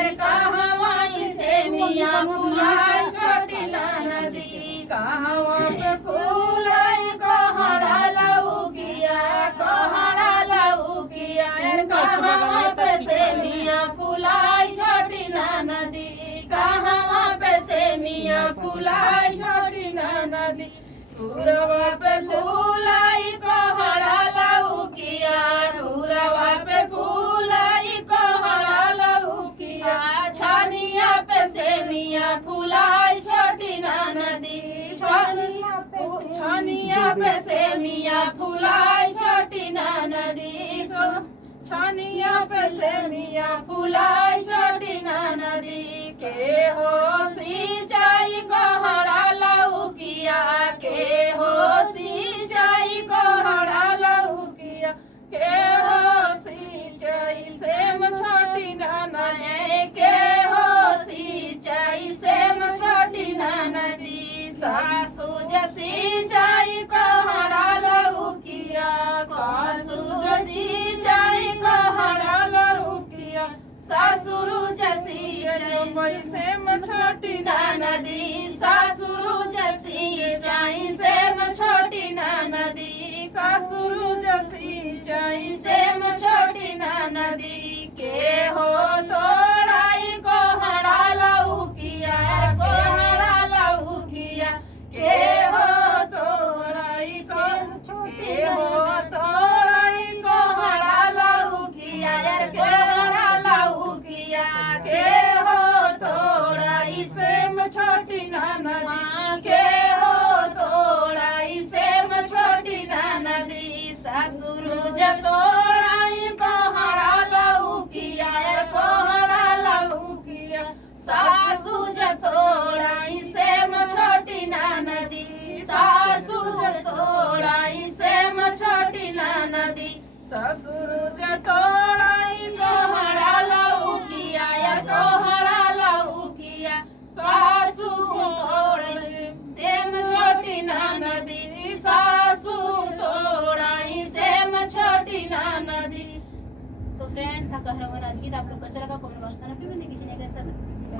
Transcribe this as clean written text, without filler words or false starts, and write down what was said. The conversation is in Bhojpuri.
अरे कहवा से मिया फुलाई छोटी नदी कहवा पे फूलाई कहरा लौकिया अरे कहवा पे से मिया फुलाई छोटी नदी कहवा पे से मिया फुलाई छोटी नदी घुरवा पे फूलाई कहरा लौकिया घुरवा पे फूलाई कहरा लौकिया छानिया पे से मिया फुलाई छोटी नदी छानिया पे से मिया फुलाई छोटी नदी छानिया पे से मिया फुलाई छोटी नदी के हो सिंचाई कहरा लौकिया के हो सिंचाई कहरा लौकिया के हो सिंचाई सेम छोटी नदी के हो सिंचाई सेम छोटी नदी सासू सिंचाई कहरा लौकिया सासू सिंचाई कहरा लौकिया सासुरु सिंचाई सेम छोटी नदी सासुरु सिंचाई सेम छोटी नदी सासुरु सिंचाई सेम छोटी नदी के हो तोड़ाई कहरा लौकिया के हो तोड़ाई के हो तोड़ाई कहरा लौकिया कहरा लौकिया के हो तोड़ाई सेम छोटी नदी के हो तोड़ाई सेम छोटी नदी सासुरु तोड़ाई कहरा लौकिया कहरा लौकिया सासू तोड़ाई सेम छोटी नदी सासू तोड़ाई सेम छोटी नदी ससुर तोड़ाई कहरा लौकिया कहरा लौकिया सासू तोड़ाई सेम छोटी नदी सासू तोड़ाई सेम छोटी नदी। तो फ्रेंड था कहरा आज गीत आप लोग को अच्छा लगा कमेंट बॉक्स में किसी ने कैसा